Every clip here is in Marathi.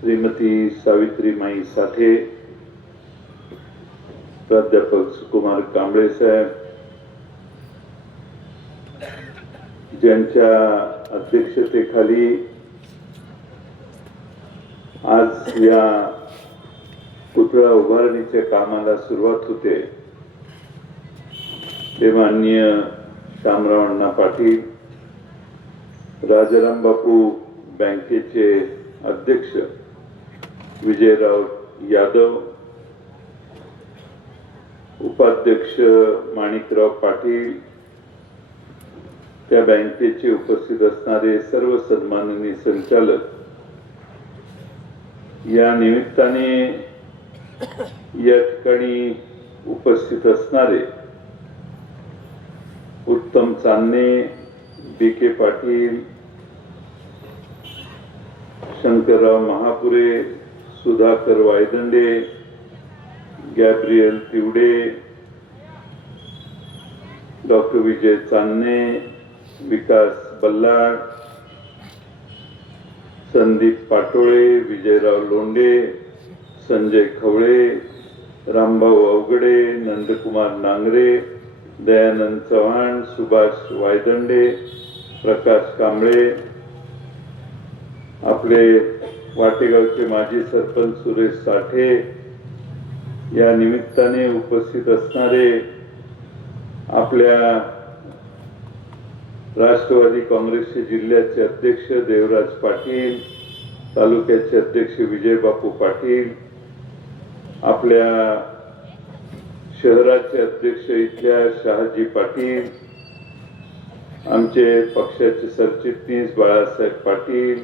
श्रीमती सावित्रीमाई साठे, प्राध्यापक सुकुमार कांबळे साहेब, ज्यांच्या अध्यक्षतेखाली आज या पुतळा उभारणीच्या कामाला सुरुवात होते, ते माननीय शामराव अण्णा पाटील, राजाराम बापू बँकेचे अध्यक्ष विजयराव यादव, उपाध्यक्ष माणिकराव पाटील, त्या बँकेचे उपस्थित असणारे सर्व सन्माननीय संचालक, या निमित्ताने या ठिकाणी उपस्थित असणारे उत्तम चांदणे, BK. Patil, Shankarrao Mahapure, Sudhakar Vayadande, Gabriel तिवडे, doctor विजय चांदणे, विकास बल्लाळ, संदीप पाटोळे, विजयराव लोंढे, संजय खवळे, रामभाऊ अवघडे, नंदकुमार नांगरे, दयानंद चव्हाण, सुभाष वायदंडे, प्रकाश कांबळे, आपले वाटेगावचे माजी सरपंच सुरेश साठे, या निमित्ताने उपस्थित असणारे आपल्या राष्ट्रवादी काँग्रेसचे जिल्ह्याचे अध्यक्ष देवराज पाटील, तालुक्याचे अध्यक्ष विजय बापू पाटील, आपल्या शहराचे अध्यक्ष इथल्या शहाजी पाटील, आमचे पक्षाचे सरचिटणीस बाळासाहेब पाटील,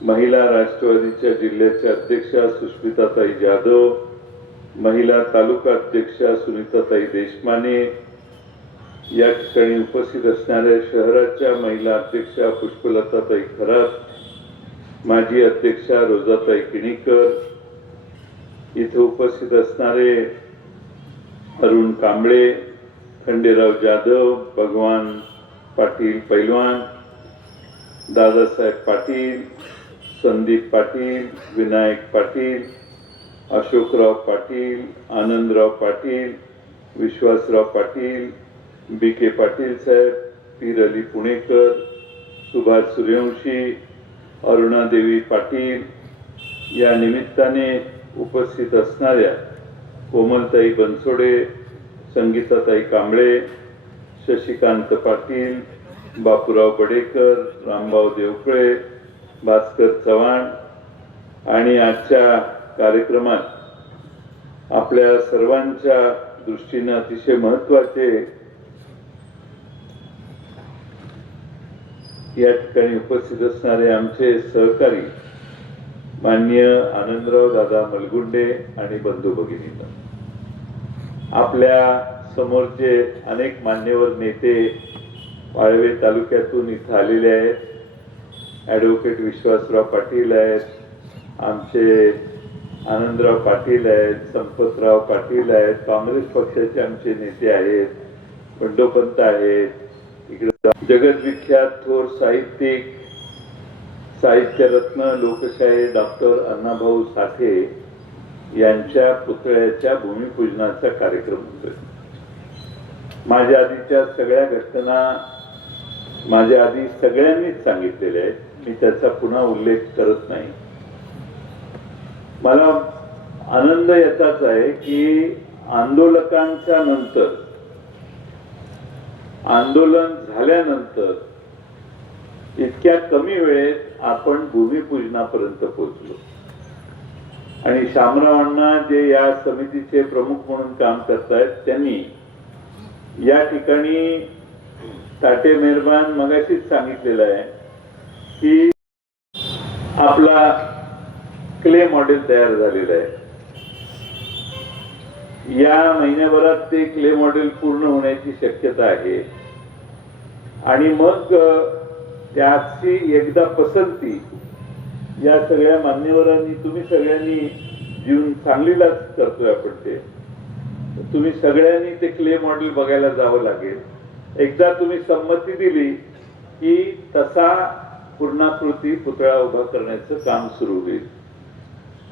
महिला राष्ट्रवादीच्या जिल्ह्याच्या अध्यक्षा सुष्मिताताई जाधव, महिला तालुका अध्यक्षा सुनीताताई देशमाने, या ठिकाणी उपस्थित असणाऱ्या शहराच्या महिला अध्यक्षा पुष्पलताताई खरात, माजी अध्यक्षा रोजाताई किणीकर, इथे उपस्थित असणारे अरुण कांबळे, खंडेराव जाधव, भगवान पाटील पैलवान, दादासाहेब पाटील, संदीप पाटील, विनायक पाटील, अशोकराव पाटील, आनंदराव पाटील, विश्वासराव पाटील, बी.के. पाटील साहेब, पीर अली पुणेकर, सुभाष सूर्यवंशी, अरुणादेवी पाटील, या निमित्ताने उपस्थित असणाऱ्या कोमलताई बनसोडे, संगीताताई कांबळे, शशिकांत पाटील, बापूराव बडेकर, रामभाऊ देवकळे, भास्कर चव्हाण, आणि आजच्या कार्यक्रमात आपल्या सर्वांच्या दृष्टीने अतिशय महत्त्वाचे या ठिकाणी उपस्थित असणारे आमचे सहकारी माननीय आनंदराव दादा मलगुंडे आणि बंधू भगिनींना, आपल्या समोरचे अनेक मान्यवर नेते वाळवे तालुक्यातून इथं आलेले आहेत. ॲडव्होकेट विश्वासराव पाटील आहेत, आमचे आनंदराव पाटील आहेत, संपतराव पाटील आहेत, काँग्रेस पक्षाचे आमचे नेते आहेत, बंडोपंत आहेत, इकडे जगद्विख्यात थोर साहित्यिक, साहित्यरत्न, लोकशाहीर डॉक्टर अण्णाभाऊ साठे यांच्या पुतळ्याच्या भूमिपूजनाचा कार्यक्रम होतोय. माझ्या आधीच्या सगळ्या घटना माझ्या आधी सगळ्यांनीच सांगितलेल्या आहेत, मी त्याचा पुन्हा उल्लेख करत नाही. मला आनंद याचाच आहे की आंदोलकांच्या नंतर, आंदोलन झाल्यानंतर इतक्या कमी वेळेत आपण भूमिपूजनापर्यंत पोहोचलो. आणि शामराव अण्णा जे या समितीचे प्रमुख म्हणून काम करतायत, त्यांनी या ठिकाणी ताटे मेहरबान मगाशीच सांगितलेलं आहे की आपला क्ले मॉडेल तयार झालेलं आहे. या महिन्याभरात ते क्ले मॉडेल पूर्ण होण्याची शक्यता आहे. आणि मग त्याची एकदा पसंती या सगळ्या मान्यवरांनी, तुम्ही सगळ्यांनी जीवन चांगलीलाच करतोय आपण, ते तुम्ही सगळ्यांनी ते क्ले मॉडेल बघायला जावं लागेल. एकदा तुम्ही संमती दिली की तसा पूर्णाकृती पुतळा उभा करण्याचं काम सुरू होईल.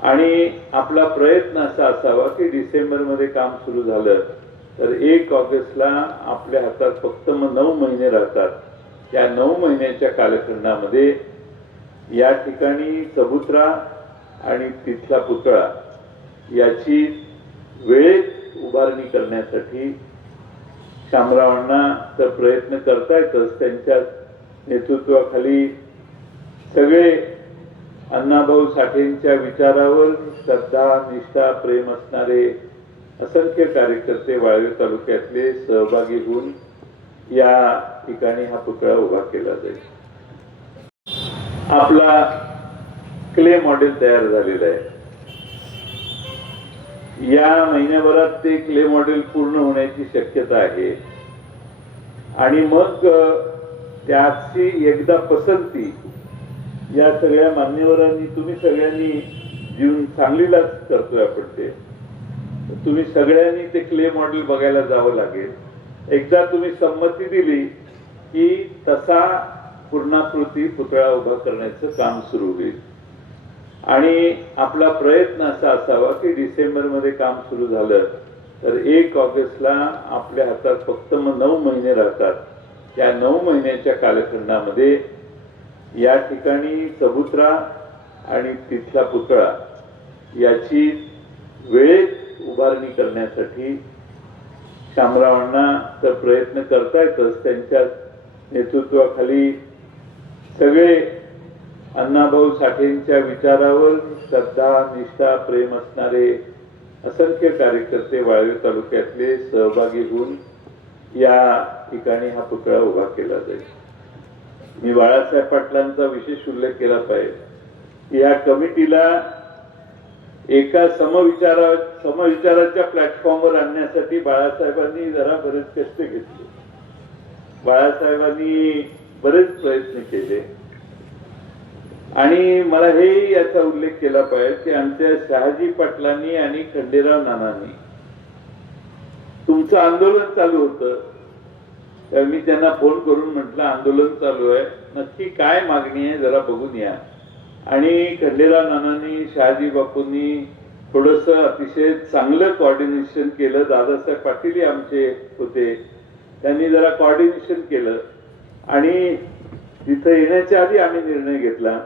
आणि आपला प्रयत्न असा असावा की डिसेंबरमध्ये काम सुरू झालं तर 1 ऑगस्टला आपल्या हातात फक्त 9 महिने राहतात. त्या 9 महिन्याच्या कालखंडामध्ये या ठिकाणी चबुतरा आणि तिथला पुतळा याची वेळेत उभारणी करण्यासाठी शामरावांना तर प्रयत्न करतायतच, त्यांच्या नेतृत्वाखाली सगळे अण्णाभाऊ साठेंच्या विचारावर श्रद्धा, निष्ठा, प्रेम असणारे असंख्य कार्यकर्ते वाळवे तालुक्यातले सहभागी होऊन या ठिकाणी हा पुतळा उभा केला जाईल. आपला क्ले मॉडेल तयार झालेला आहे. या महिन्याभरात ते क्ले मॉडेल पूर्ण होण्याची शक्यता आहे आणि मग त्याची एकदा पसंती या सगळ्या मान्यवरांनी, तुम्ही सगळ्यांनी जीवन चांगलीलाच करतोय आपण ते, तुम्ही सगळ्यांनी ते क्ले मॉडेल बघायला जावं लागेल. एकदा तुम्ही संमती दिली की तसा पूर्णाकृती पुतळा उभा करण्याचं काम सुरू होईल आणि आपला प्रयत्न असा असावा की डिसेंबरमध्ये काम सुरू झालं तर 1 ऑगस्टला आपल्या हातात फक्त 9 महिने राहतात. त्या 9 महिन्याच्या कालखंडामध्ये या ठिकाणी चबुतरा आणि तिथला पुतळा याची वेळेत उभारणी करण्यासाठी शामरावांना तर प्रयत्न करतायतच, त्यांच्या नेतृत्वाखाली सगळे अण्णाभाऊ साठेंच्या विचारावर श्रद्धा, निष्ठा, प्रेम असणारे असंख्य कार्यकर्ते वाळवे तालुक्यातले सहभागी होऊन या ठिकाणी हा पुतळा उभा केला जाईल. मी बाळासाहेब पाटलांचा विशेष उल्लेख केला पाहिजे. या कमिटीला एका समविचाराच्या प्लॅटफॉर्मवर आणण्यासाठी बाळासाहेबांनी जरा बरेच कष्ट घेतले. बाळासाहेबांनी बरेच प्रयत्न केले आणि मला हे याचा उल्लेख केला पाहिजे की आमच्या शहाजी पाटलांनी आणि खंडेराव नानांनी तुमचं आंदोलन चालू होतं, तर मी त्यांना फोन करून म्हटलं आंदोलन चालू आहे, नक्की काय मागणी आहे जरा बघून या. आणि खंडेराव नानांनी, शहाजी बापूंनी थोडस अतिशय चांगलं कोऑर्डिनेशन केलं. दादासाहेब पाटील आमचे होते, त्यांनी जरा कोऑर्डिनेशन केलं आणि तिथं येण्याच्या आधी आम्ही निर्णय घेतला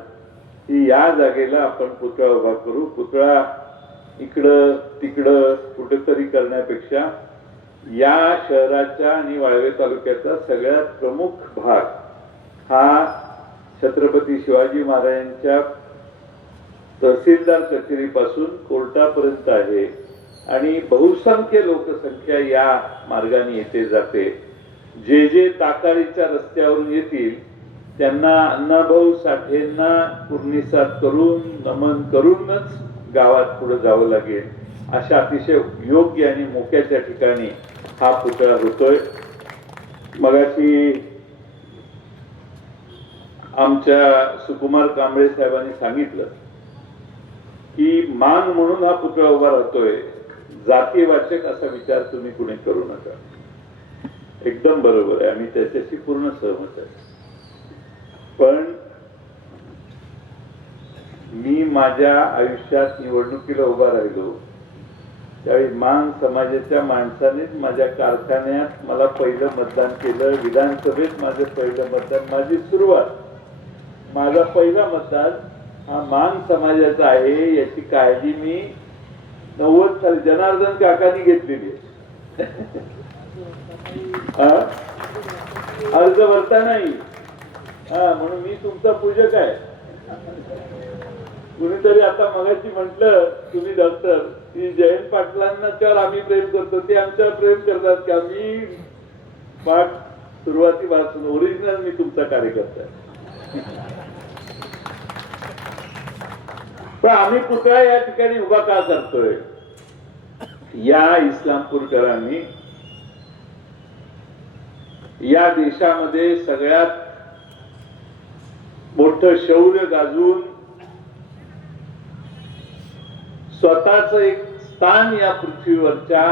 की या जागेला आपण पुतळा उभा करू. पुतळा इकडं तिकडं कुठेतरी करण्यापेक्षा या शहराच्या आणि वाळवे तालुक्याचा सगळ्यात प्रमुख भाग हा छत्रपती शिवाजी महाराजांच्या तहसीलदार कचेरीपासून कोर्टापर्यंत आहे आणि बहुसंख्य लोकसंख्या या मार्गाने येते जाते. जे जे ताकाळीच्या रस्त्यावरून येतील त्यांना अण्णाभाऊ साठेंना पूर्णिसात करून नमन करूनच गावात पुढे जावं लागेल. अशा अतिशय योग्य आणि मोक्याच्या ठिकाणी हा पुतळा होतोय. मगाशी आमच्या सुकुमार कांबळे साहेबांनी सांगितलं की मान म्हणून हा पुतळा उभा राहतोय, जातीवाचक असा विचार तुम्ही कुणी करू नका. एकदम बरोबर आहे, आम्ही त्याच्याशी पूर्ण सहमत आहे. पण मी माझ्या आयुष्यात निवडणुकीला उभा राहिलो त्यावेळी मान समाजाच्या माणसानेच माझ्या कारखान्यात मला पहिलं मतदान केलं. विधानसभेत माझं पहिलं मतदान, माझी सुरुवात, माझा पहिला मतदान हा मान समाजाचा आहे याची काळजी मी 90 साली जनार्दन काकांनी घेतलेली आहे. अर्ज भरता नाही म्हणून मी तुमचा पूजक आहे. कुणीतरी आता मगाशी म्हटलं तुम्ही डॉक्टर की जयंत पाटलांच्यावर आम्ही प्रेम करतो, ते आमच्यावर प्रेम करतात की आम्ही पाठ सुरुवातीपासून ओरिजिनल मी तुमचा कार्यकर्ता आहे. पण आम्ही पुतळा या ठिकाणी उभा का करतोय? या इस्लामपूरकरांनी या देशामध्ये सगळ्यात मोठं शौर्य गाजवून स्वतःच एक स्थान या पृथ्वीवरच्या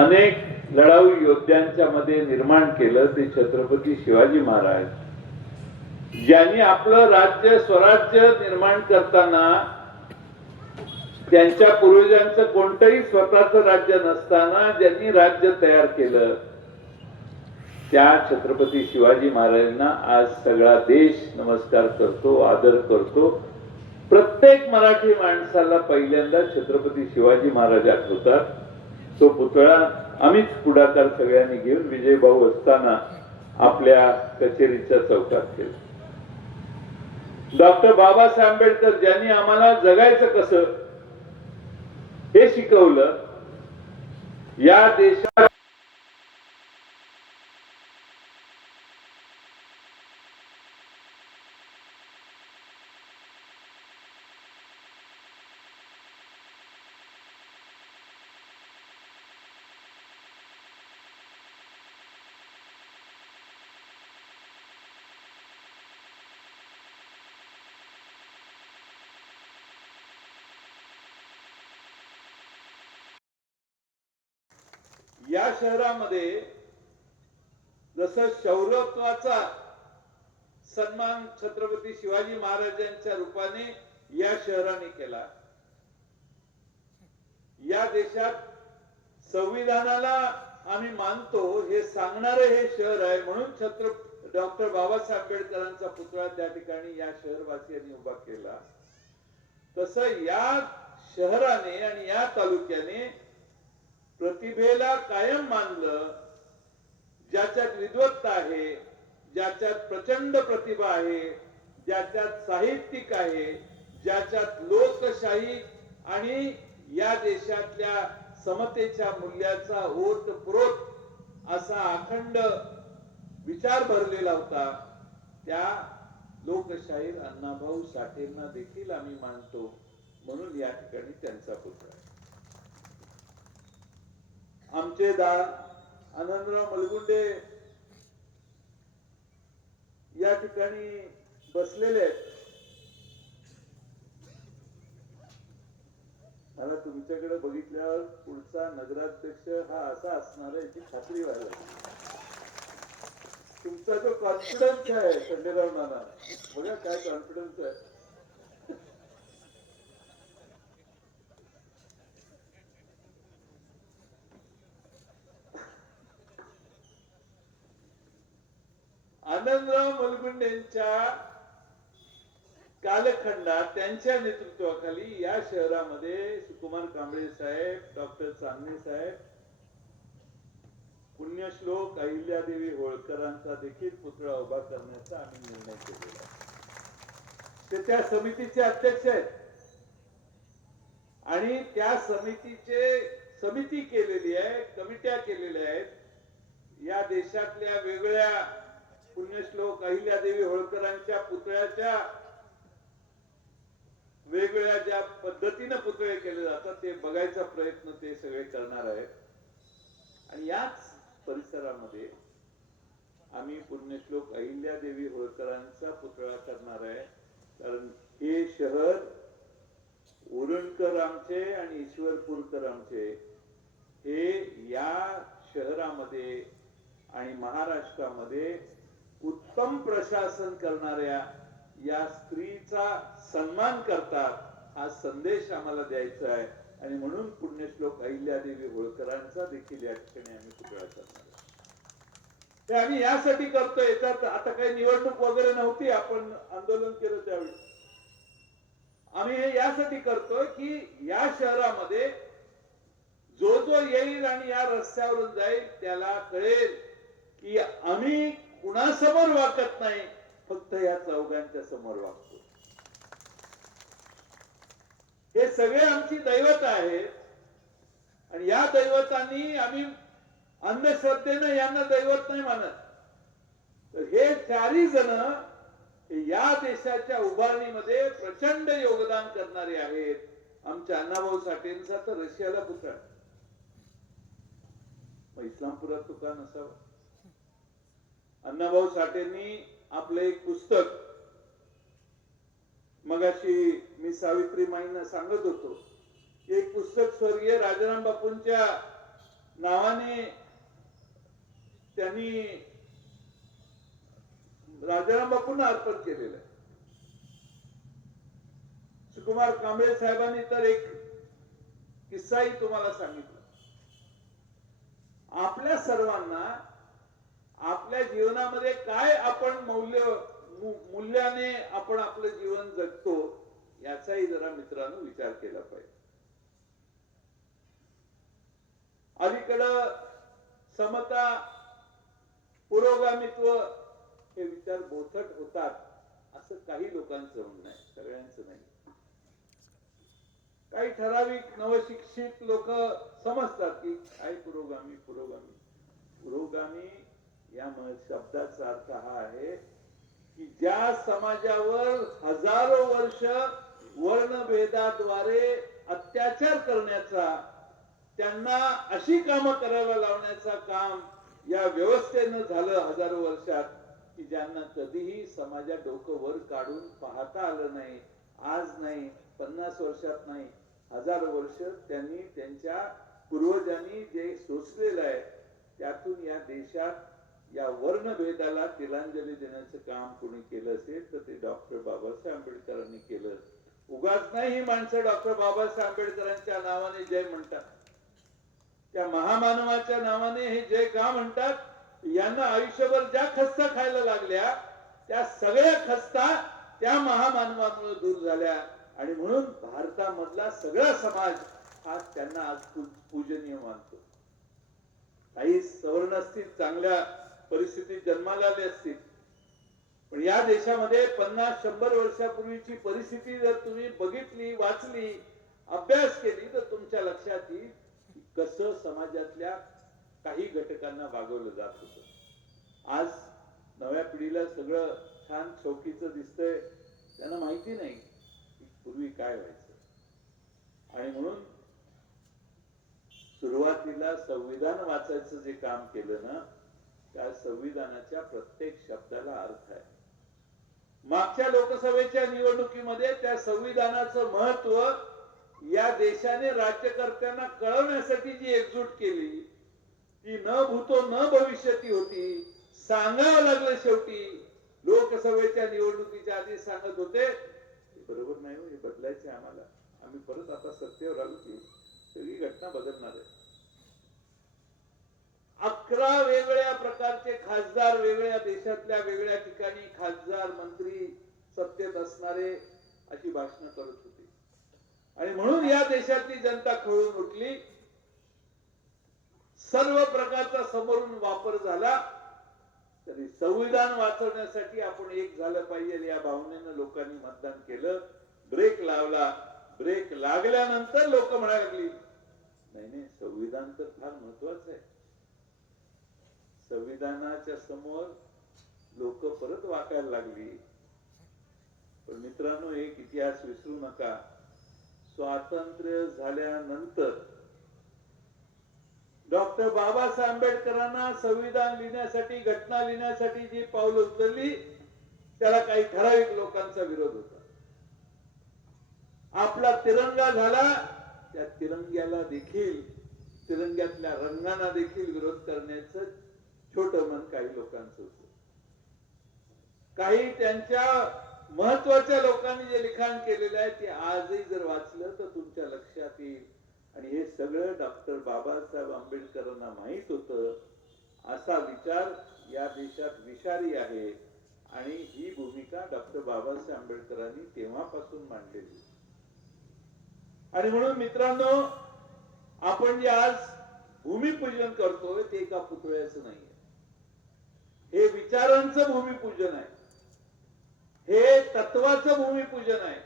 अनेक लढाऊ योद्ध्यांच्या मध्ये निर्माण केलं. ते छत्रपती शिवाजी महाराज, ज्यांनी आपलं राज्य स्वराज्य निर्माण करताना त्यांच्या पूर्वजांचं कोणतंही स्वतःचं राज्य नसताना ज्यांनी राज्य तयार केलं त्या छत्रपती शिवाजी महाराजांना आज सगळा देश नमस्कार करतो, आदर करतो. प्रत्येक मराठी माणसाला पहिल्यांदा छत्रपती शिवाजी महाराज आठवतात. तो पुतळा आम्हीच पुढाकार सगळ्यांनी घेऊन विजयभाऊ असताना आपल्या कचेरीच्या चौकात केला. डॉक्टर बाबासाहेब आंबेडकर ज्यांनी आम्हाला जगायचं कसं हे शिकवलं. या देशात या शहरामध्ये जसं शौर्यत्वाचा सन्मान छत्रपती शिवाजी महाराजांच्या रूपाने या शहराने केला. या देशात संविधानाला आम्ही मानतो हे सांगणारे हे शहर आहे. म्हणून डॉक्टर बाबासाहेब आंबेडकरांचा पुतळा त्या ठिकाणी या शहरवासियांनी उभा केला. तसं या शहराने आणि या तालुक्याने प्रतिभेला कायम मानलं. ज्याच्यात विद्वत्ता आहे, ज्याच्यात प्रचंड प्रतिभा आहे, ज्याच्यात साहित्यिक आहे, ज्याच्यात लोकशाही आणि या देशातल्या समतेच्या मूल्याचा ओतप्रोत असा अखंड विचार भरलेला होता. त्या लोकशाहीर अण्णाभाऊ साठेंना देखील आम्ही मानतो. म्हणून या ठिकाणी त्यांचा पुतळा आहे. आमचे आनंदराव मलगुंडे या ठिकाणी बसलेले आहेत. मला तुमच्याकडे बघितल्यावर पुढचा नगराध्यक्ष हा असा असणार आहे याची खात्री व्हायला. तुमचा जो कॉन्फिडन्स आहे संजयराव नाना, बघा काय कॉन्फिडन्स आहे. आनंदराव मलगुंडेंच्या कालखंडात त्यांच्या नेतृत्वाखाली या शहरामध्ये सुकुमार कांबळे साहेब, डॉक्टर चांदणे साहेब, पुण्यश्लोक अहिल्यादेवी होळकरांचा देखील पुतळा उभा करण्याचा आम्ही निर्णय केलेला आहे. ते त्या समितीचे अध्यक्ष आहेत आणि त्या समिती केलेली आहे, कमिट्या केलेल्या आहेत. या देशातल्या वेगळ्या पुण्यश्लोक अहिल्यादेवी होळकरांच्या पुतळ्याच्या वेगवेगळ्या ज्या पद्धतीने पुतळे केले जातात ते बघायचा प्रयत्न ते सगळे करणार आहेत. आणि याच परिसरामध्ये आम्ही पुण्यश्लोक अहिल्यादेवी होळकरांचा पुतळा करणार आहे. कारण हे शहर उरणकर आमचे आणि ईश्वरपूरकर आमचे हे या शहरामध्ये आणि महाराष्ट्रामध्ये उत्तम प्रशासन करणाऱ्या या स्त्रीचा सन्मान करतात. हा संदेश आम्हाला द्यायचा आहे आणि म्हणून पुण्यश्लोक अहिल्यादेवी होळकरांचा देखील या ठिकाणी आम्ही पुतळा करणार आहे. ते आम्ही यासाठी करतोय. याच्यात आता काही निवडणूक वगैरे नव्हती, आपण आंदोलन केलं त्यावेळी. आम्ही हे यासाठी करतोय की या शहरामध्ये जो जो येईल आणि या रस्त्यावरून जाईल त्याला कळेल की आम्ही कुणासमोर वाकत नाही, फक्त या चौघांच्या समोर वागतो. हे सगळे आमची दैवत आहेत आणि या दैवतांनी आम्ही अंधश्रद्धेनं यांना दैवत नाही मानत. तर हे चारही जण या देशाच्या उभारणीमध्ये प्रचंड योगदान करणारे आहेत. आमच्या अण्णाभाऊ साठेंचा तर रशियाला पुतळा, इस्लामपुरात तो का नसावा. अण्णाभाऊ साठेंनी आपलं एक पुस्तक, मगाशी मी सावित्रीमाईंना सांगत होतो, एक पुस्तक स्वर्गीय राजाराम बापूंच्या नावाने त्यांनी राजाराम बापूंना अर्पण केलेलं आहे. सुकुमार कांबळे साहेबांनी तर एक किस्साही तुम्हाला सांगितलं. आपल्या सर्वांना आपल्या जीवनामध्ये काय आपण मूल्याने आपण आपलं जीवन जगतो याचाही जरा मित्रांनो विचार केला पाहिजे. अलीकडं समता, पुरोगामित्व हे विचार बोथट होतात असं काही लोकांचं म्हणणं आहे, सगळ्यांचं नाही. काही ठराविक नवशिक्षित लोक समजतात की काय पुरोगामी पुरोगामी पुरोगामी या शब्दाचा अर्थ हा आहे की ज्या समाजावर हजारो वर्ष वर्णभेदाद्वारे अत्याचार करण्याचा, त्यांना अशी कामं करायला लावण्याचा काम या व्यवस्थेनं झालं हजारो वर्षात की ज्यांना कधीही समाजात डोकं वर काढून पाहता आलं नाही. आज नाही, 50 वर्षात नाही, हजारो वर्ष त्यांनी त्यांच्या पूर्वजांनी जे सोसलेलं आहे त्यातून या देशात या वर्णभेदाला तिलांजली देण्याचं काम कोणी केलं असेल तर ते डॉक्टर बाबासाहेब आंबेडकरांनी केलं. उगाच नाही ही माणसं डॉक्टर बाबासाहेब आंबेडकरांच्या नावाने जय म्हणतात. त्या महामानवाच्या नावाने हे जय का म्हणतात? यांना आयुष्यभर ज्या खस्ता खायला लागल्या त्या सगळ्या खस्ता त्या महामानवामुळे दूर झाल्या आणि म्हणून भारतामधला सगळा समाज हा त्यांना आज पूजनीय मानतो. काही सवर्ण असतील, चांगल्या परिस्थितीत जन्माला आले असतील, पण या देशामध्ये 50-100 वर्षापूर्वीची परिस्थिती जर तुम्ही बघितली, वाचली, अभ्यास केली तर तुमच्या लक्षात येईल कसं समाजातल्या काही घटकांना वागवलं जात होतं. आज नव्या पिढीला सगळं छान शौकीचं दिसतंय, त्यांना माहिती नाही की पूर्वी काय व्हायचं. आणि म्हणून सुरुवातीला संविधान वाचायचं जे काम केलं ना, त्या संविधानाच्या प्रत्येक शब्दाला अर्थ आहे. मागच्या लोकसभेच्या निवडणुकीमध्ये त्या संविधानाचं महत्व या देशाने राज्यकर्त्यांना कळवण्यासाठी जी एकजूट केली ती न भूतो न भविष्यती होती. सांगावं लागलं शेवटी. लोकसभेच्या निवडणुकीच्या आधी सांगत होते बरोबर नाही, हे बदलायचे आम्हाला, आम्ही परत आता सत्तेवर आलो की सगळी घटना बदलणार आहे. 11 वेगळ्या प्रकारचे खासदार, वेगळ्या देशातल्या वेगळ्या ठिकाणी खासदार मंत्री सत्तेत असणारे अशी भाषणं करत होते. आणि म्हणून या देशातली जनता खवळून उठली. सर्व प्रकारचा समोरून वापर झाला. तरी संविधान वाचवण्यासाठी आपण एक झालं पाहिजे या भावनेनं लोकांनी मतदान केलं. ब्रेक लावला. ब्रेक लागल्यानंतर लोक म्हणायला लागली नाही नाही, संविधान तर फार महत्वाचं आहे. संविधानाच्या समोर लोक परत वाकायला लागली. पण मित्रांनो, एक इतिहास विसरू नका. स्वातंत्र्य झाल्यानंतर डॉक्टर बाबासाहेब आंबेडकरांना संविधान लिहिण्यासाठी, घटना लिहिण्यासाठी जी पावलं उचलली त्याला काही ठराविक लोकांचा विरोध होता. आपला तिरंगा झाला, त्या तिरंग्याला देखील, तिरंग्यातल्या रंगांना देखील विरोध करण्याचं छोटं मन काही लोकांचं होतं. काही त्यांच्या महत्वाच्या लोकांनी जे लिखाण केलेलं आहे ते आजही जर वाचलं तर तुमच्या लक्षात येईल. आणि हे सगळं डॉक्टर बाबासाहेब आंबेडकरांना माहित होतं. असा विचार या देशात विषारी आहे आणि ही भूमिका डॉक्टर बाबासाहेब आंबेडकरांनी तेव्हापासून मांडलेली. आणि म्हणून मित्रांनो, आपण जे आज भूमिपूजन करतोय ते एका पुतळ्याचं नाहीये. हे विचारांचं भूमिपूजन आहे. हे तत्वाचं भूमिपूजन आहे.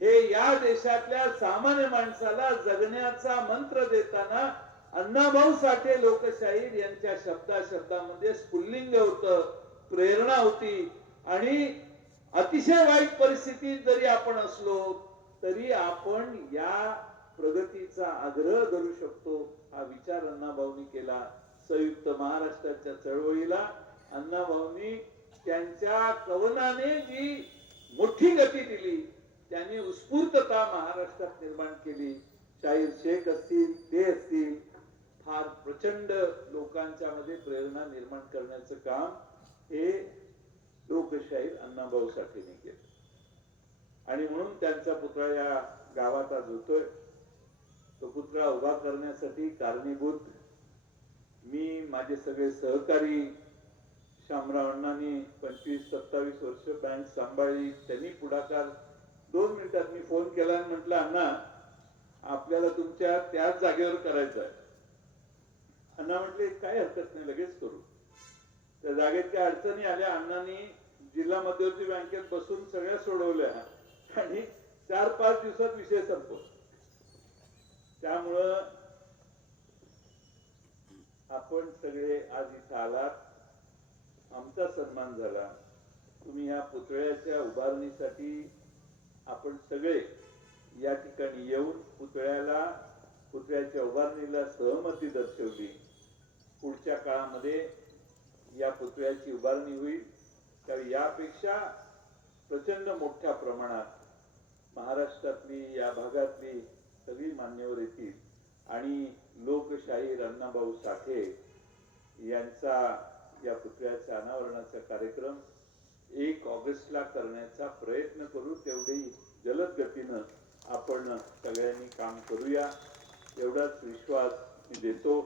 हे या देशातल्या सामान्य माणसाला जगण्याचा मंत्र देताना अण्णाभाऊ साठे लोकशाहीर यांच्या शब्दामध्ये स्फुल्लिंग होतं, प्रेरणा होती. आणि अतिशय वाईट परिस्थितीत जरी आपण असलो तरी आपण या प्रगतीचा आग्रह धरू शकतो. हा विचार अण्णाभाऊंनी केला. संयुक्त महाराष्ट्राच्या चळवळीला अण्णाभाऊंनी त्यांच्या कवनाने जी मोठी गती दिली, त्यांनी उत्स्फूर्तता महाराष्ट्रात निर्माण केली. शाहीर शेख असतील, ते असतील, फार प्रचंड लोकांच्या मध्ये प्रेरणा निर्माण करण्याचं काम हे लोकशाहीर अण्णाभाऊ साठेंनी केलं. आणि म्हणून त्यांचा पुतळा या गावात आज होतोय. तो पुतळा उभा करण्यासाठी कारणीभूत मी, माझे सगळे सहकारी, शामराव अण्णांनी 25-27 वर्ष बँक सांभाळली, त्यांनी पुढाकार 2 मिनिटात मी फोन केला आणि म्हटलं, अण्णा आपल्याला तुमच्या त्याच जागेवर करायचं आहे. अण्णा म्हटले काय हरकत नाही, लगेच करू. त्या जागेत काही अडचणी आल्या, अण्णांनी जिल्हा मध्यवर्ती बँकेत बसून सगळ्या सोडवल्या आणि 4-5 दिवसात विषय संपला. त्यामुळं आपण सगळे आज इथं आलात, आमचा सन्मान झाला. तुम्ही ह्या पुतळ्याच्या उभारणीसाठी आपण सगळे या ठिकाणी येऊन पुतळ्याच्या उभारणीला सहमती दर्शवली. पुढच्या काळामध्ये या पुतळ्याची उभारणी होईल, तर यापेक्षा प्रचंड मोठ्या प्रमाणात महाराष्ट्रातली, या भागातली सगळी मान्यवर येतील आणि लोकशाहीर अण्णाभाऊ साठे यांचा या पुतळ्याच्या अनावरणाचा कार्यक्रम 1 ऑगस्टला करण्याचा प्रयत्न करू. तेवढी जलद गतीनं आपण सगळ्यांनी काम करूया, एवढाच विश्वास मी देतो.